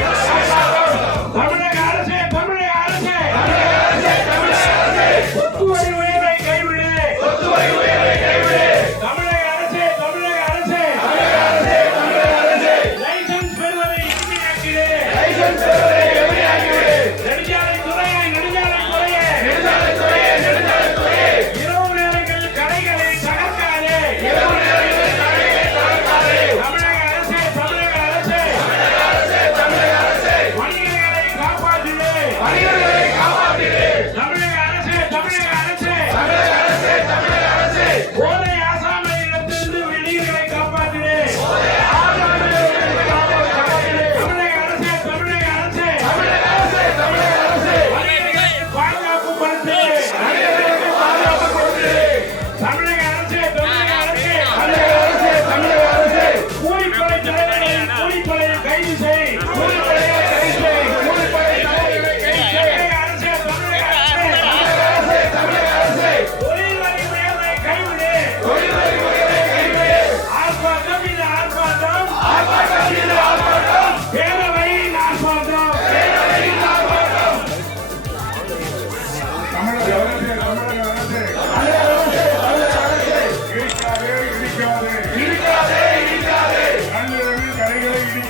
Yeah. வணிகர்கள்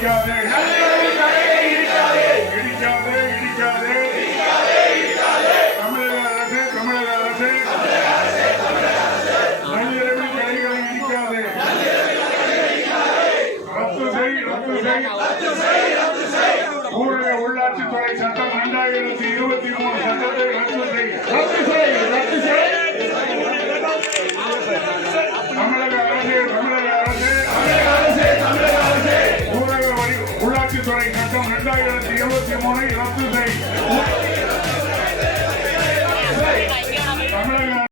இடிக்காதே இடிக்காதே இடிக்காதே. இடிக்காதே தமிழக அரசு தமிழக அரசு. நள்ளிரவில் கடைகளை இடிக்காதே. ரத்து செய் ரத்து செய். ஊரக உள்ளாட்சித்துறை சட்டம் இரண்டாயிரத்தி Saturday, gonna ultimate with you have to day.